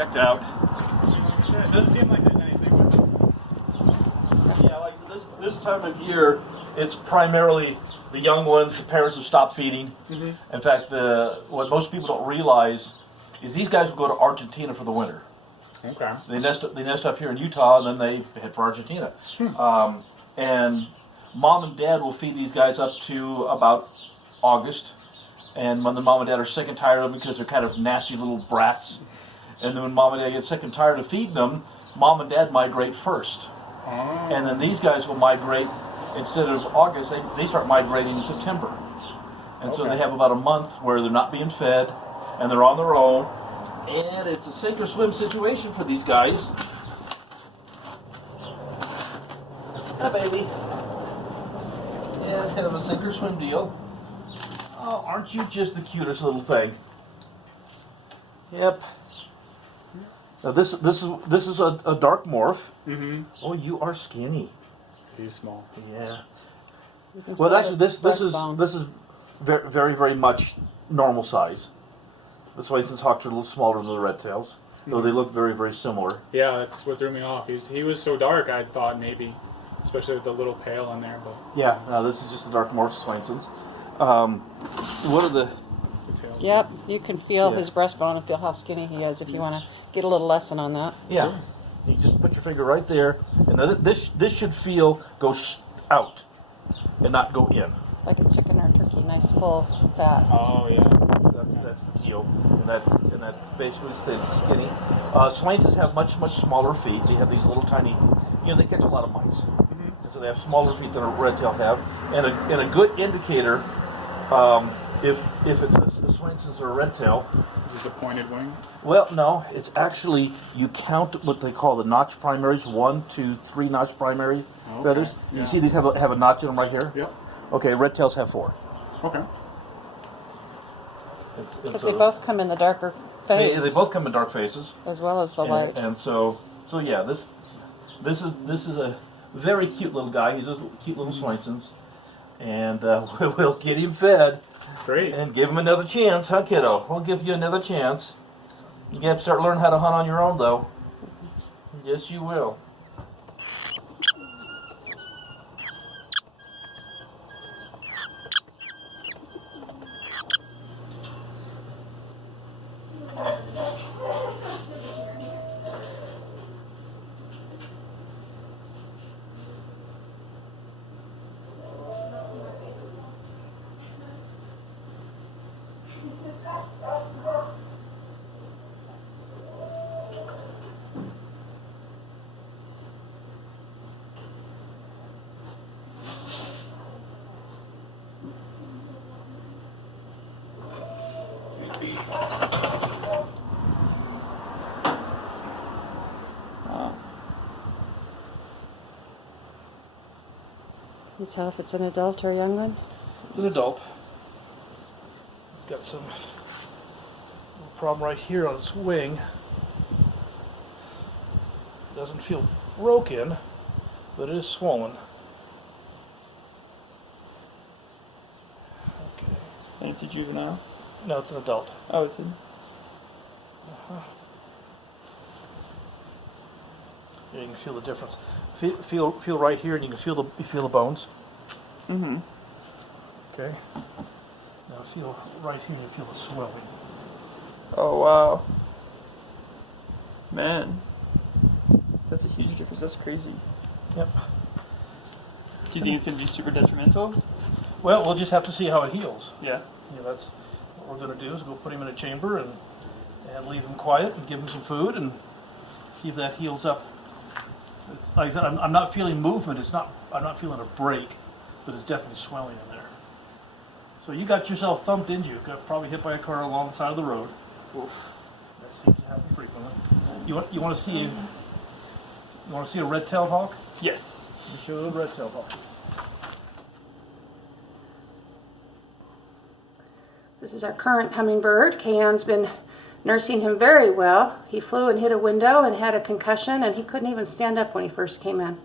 checked out. It doesn't seem like there's anything with it. Yeah, like this time of year, it's primarily the young ones. The parents have stopped feeding. Mm-hmm. In fact, what most people don't realize is these guys will go to Argentina for the winter. Okay. They nest up here in Utah, and then they head for Argentina. And mom and dad will feed these guys up to about August. And when the mom and dad are sick and tired of them because they're kind of nasty little brats. And then when mom and dad get sick and tired of feeding them, mom and dad migrate first. Oh. And then these guys will migrate, instead of August, they start migrating in September. And so they have about a month where they're not being fed, and they're on their own. And it's a sink or swim situation for these guys. Hi, baby. Yeah, it's kind of a sink or swim deal. Oh, aren't you just the cutest little thing? Yep. Now this is a dark morph. Mm-hmm. Oh, you are skinny. He's small. Yeah. Well, actually, this is very, very, very much normal size. The Swainson's hawks are a little smaller than the red tails, though they look very, very similar. Yeah, that's what threw me off. He was so dark, I thought maybe, especially with the little pale in there. But Yeah, this is just the dark morph Swainsons. What are the tails. Yep, you can feel his breastbone and feel how skinny he is if you want to get a little lesson on that. Yeah. Sure. You just put your finger right there, and this should go out and not go in. Like a chicken or a turkey, nice full fat. Oh yeah. That's the deal, and that's basically skinny. Swainsons have much smaller feet. They have these little tiny, they catch a lot of mice, and so they have smaller feet than a red tail have. And a good indicator, if it's a Swainson's or a red tail. Is it the pointed wing? Well, no, it's actually, you count what they call the notch primaries, 1, 2, 3 notch primary feathers. Yeah. You see these have a notch in them right here? Yep. Okay, red tails have 4. Okay. Because they both come in the darker face. They both come in dark faces. As well as the light. And so yeah, this is a very cute little guy. He's a cute little Swainson's. And we'll get him fed. Great. And give him another chance, huh, kiddo? We'll give you another chance. You have to start learning how to hunt on your own, though. Yes, you will. Can you tell if it's an adult or a young one? It's an adult. It's got some problem right here on its wing. Doesn't feel broken, but it is swollen. Okay. And it's a juvenile? No, it's an adult. Oh, it's an... Yeah, you can feel the difference. Feel right here, and you can feel the bones. Mm-hmm. Okay. Now feel right here, and feel the swelling. Oh, wow. Man. That's a huge difference. That's crazy. Yep. Do you think it's going to be super detrimental? Well, we'll just have to see how it heals. Yeah. That's what we're going to do is go put him in a chamber and leave him quiet and give him some food and see if that heals up. Like I said, I'm not feeling movement. I'm not feeling a break, but it's definitely swelling in there. So you got yourself thumped, didn't you? Got probably hit by a car along the side of the road. Oof. That seems to happen frequently. You want to see a red-tailed hawk? Yes. Let me show you a red-tailed hawk. This is our current hummingbird. Kayan's been nursing him very well. He flew and hit a window and had a concussion, and he couldn't even stand up when he first came in.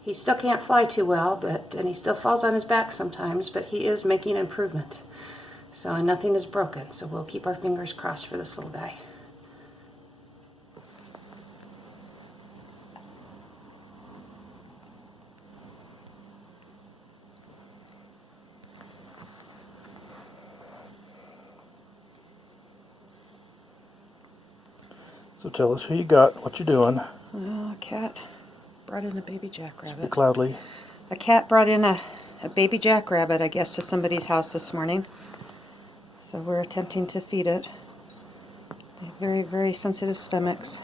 He still can't fly too well, and he still falls on his back sometimes, but he is making improvement. So nothing is broken, so we'll keep our fingers crossed for this little guy. So tell us who you got, what you doing. A cat brought in a baby Speak jackrabbit. loudly. A cat brought in a baby jackrabbit, I guess, to somebody's house this morning. So we're attempting to feed it. They have very, very sensitive stomachs.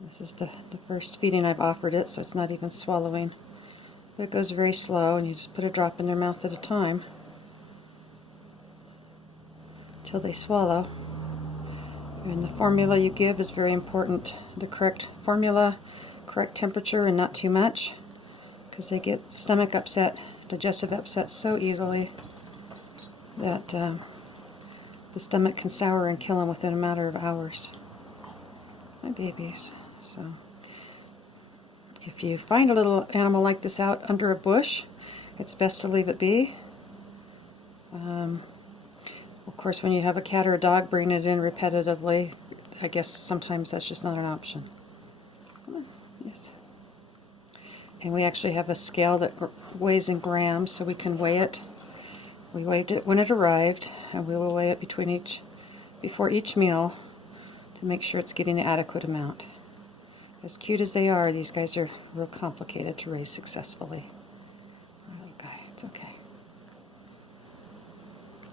This is the first feeding I've offered it, so it's not even swallowing. But it goes very slow, and you just put a drop in their mouth at a time until they swallow. And the formula you give is very important. The correct formula, correct temperature, and not too much, because they get stomach upset, digestive upset so easily that the stomach can sour and kill them within a matter of hours. My babies. So if you find a little animal like this out under a bush, it's best to leave it be. Of course, when you have a cat or a dog bring it in repetitively, I guess sometimes that's just not an option. Come on, yes. And we actually have a scale that weighs in grams, so we can weigh it. We weighed it when it arrived, and we will weigh it before each meal to make sure it's getting the adequate amount. As cute as they are, these guys are real complicated to raise successfully. Okay, it's okay.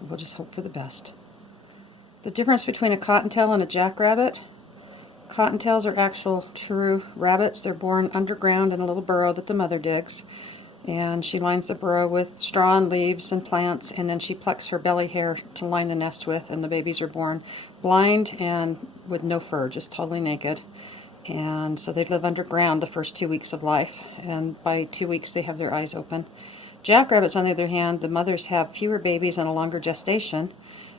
We'll just hope for the best. The difference between a cottontail and a jackrabbit: cottontails are actual true rabbits. They're born underground in a little burrow that the mother digs, and she lines the burrow with straw and leaves and plants, and then she plucks her belly hair to line the nest with, and the babies are born blind and with no fur, just totally naked. And so they live underground the first 2 weeks of life, and by 2 weeks they have their eyes open. Jackrabbits, on the other hand, the mothers have fewer babies and a longer gestation.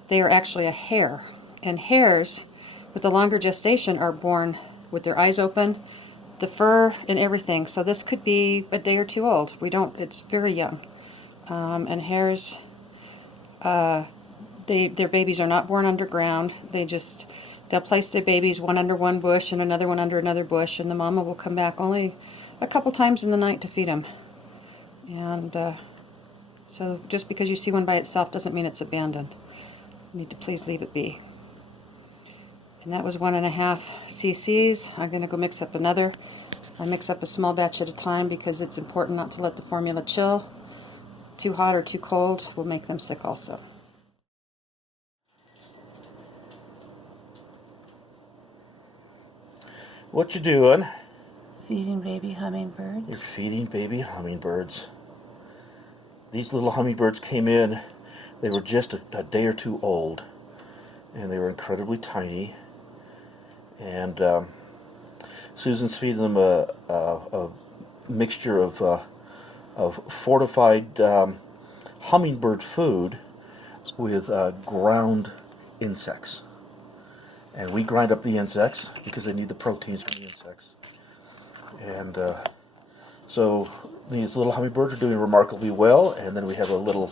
They are actually a hare, and hares with a longer gestation are born with their eyes open, the fur and everything. So this could be a day or two old. It's very young. And hares, their babies are not born underground. They'll place their babies one under one bush and another one under another bush, and the mama will come back only a couple times in the night to feed them. And so just because you see one by itself doesn't mean it's abandoned. You need to please leave it be. And that was 1.5 cc's. I'm going to go mix up another. I mix up a small batch at a time because it's important not to let the formula chill. Too hot or too cold will make them sick also. What you doing? Feeding baby hummingbirds. You're feeding baby hummingbirds. These little hummingbirds came in. They were just a day or two old, and they were incredibly tiny. And Susan's feeding them a mixture of fortified hummingbird food with ground insects. And we grind up the insects because they need the proteins from the insects. And so these little hummingbirds are doing remarkably well. And then we have a little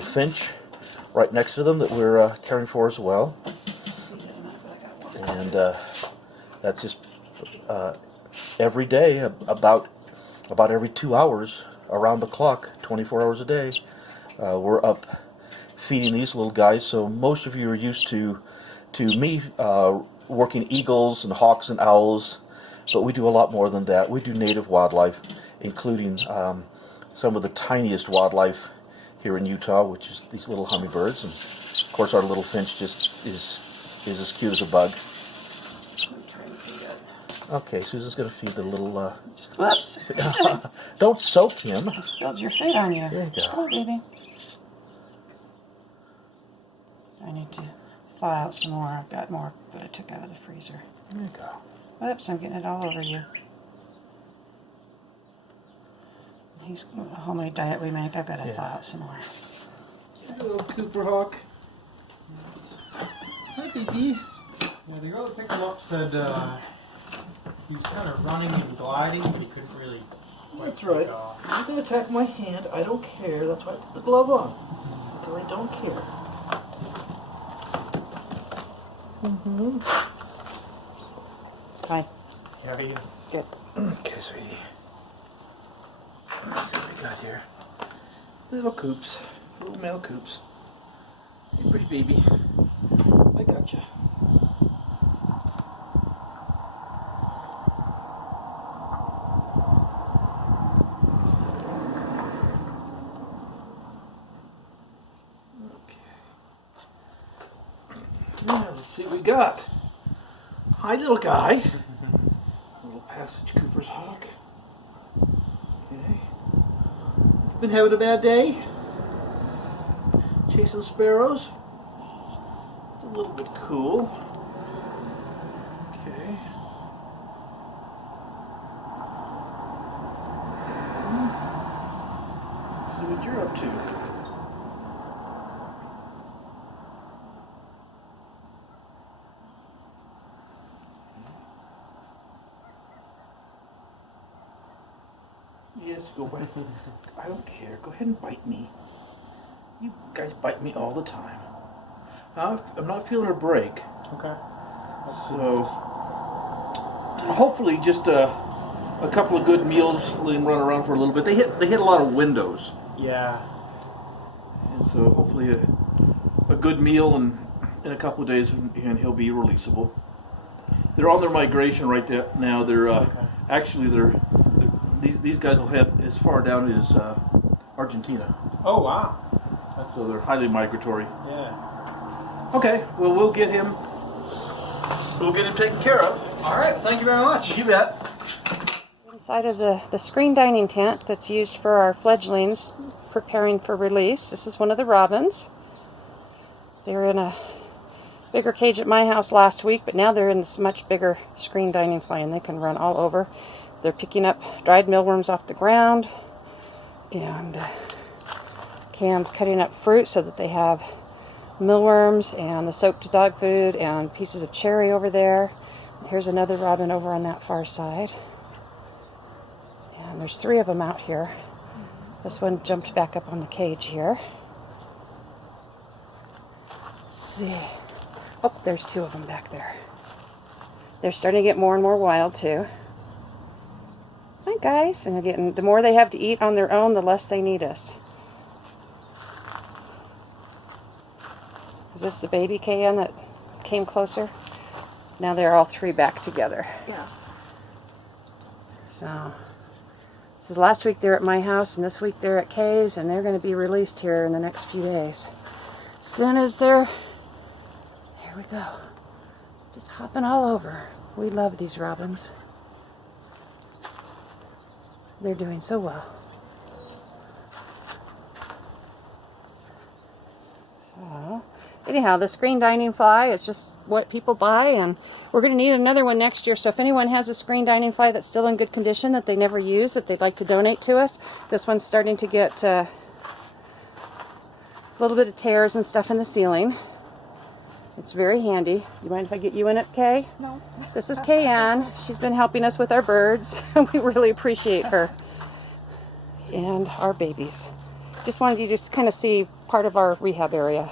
finch right next to them that we're caring for as well. And that's just every day, about every 2 hours, around the clock, 24 hours a day, we're up feeding these little guys. So most of you are used to me working eagles and hawks and owls, but we do a lot more than that. We do native wildlife, including some of the tiniest wildlife here in Utah, which is these little hummingbirds. And of course our little finch just is as cute as a bug. Okay, Susan's going to feed the little... Whoops. Don't soak him. You spilled your food on you. There you go. Oh, baby. I need to thaw out some more. I've got more that I took out of the freezer. There you go. Whoops, I'm getting it all over you. He's a homemade diet we make. I've got to thaw out some more. Hello, Cooper Hawk. Hi, baby. Yeah, the girl that picked him up said he's kind of running and gliding, but he couldn't really quite That's right. take off. You can attack my hand. I don't care. That's why I put the glove on. Because I don't care. Hi. How are you? Good. Okay, sweetie. Let's see what we got here. Little coops. Little male coops. Hey, pretty baby. I got Gotcha. Now, let's see what we got. Hi, little guy. A little Passage Cooper's hawk. Okay. Been having a bad day? Chasing sparrows? It's a little bit cool. Okay. Let's see what you're up to. Yes, go ahead. I don't care. Go ahead and bite me. You guys bite me all the time. I'm not feeling a break. Okay. So, hopefully just a couple of good meals, let him run around for a little bit. They hit a lot of windows. Yeah. And so hopefully a good meal and in a couple of days and he'll be releasable. They're on their migration right now. They're these guys will head as far down as Argentina. Oh wow. That's So they're highly migratory. yeah. Okay, well we'll get him taken care of. All right. Well, thank you very much. You bet. Inside of the screen dining tent that's used for our fledglings preparing for release. This is one of the robins. They were in a bigger cage at my house last week, but now they're in this much bigger screen dining fly and they can run all over. They're picking up dried mealworms off the ground and Can's cutting up fruit so that they have mealworms and the soaked dog food and pieces of cherry over there. Here's another robin over on that far side. And there's 3 of them out here. This one jumped back up on the cage here. Let's see. Oh, there's 2 of them back there. They're starting to get more and more wild too. Hi guys, and again, the more they have to eat on their own, the less they need us. Is this the baby can that came closer? Now they're all 3 back together. Yes. So, this is last week they're at my house, and this week they're at Kay's, and they're going to be released here in the next few days. As soon as they're... Here we go. Just hopping all over. We love these robins. They're doing so well. So, anyhow, the screen dining fly is just what people buy, and we're going to need another one next year. So if anyone has a screen dining fly that's still in good condition that they never use, that they'd like to donate to us, this one's starting to get a little bit of tears and stuff in the ceiling. It's very handy. You mind if I get you in it, Kay? No. This is Kay-Ann. She's been helping us with our birds, and we really appreciate her. And our babies. Just wanted you to just kind of see part of our rehab area.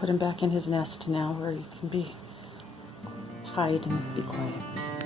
put him back in his nest now where he can hide and be quiet.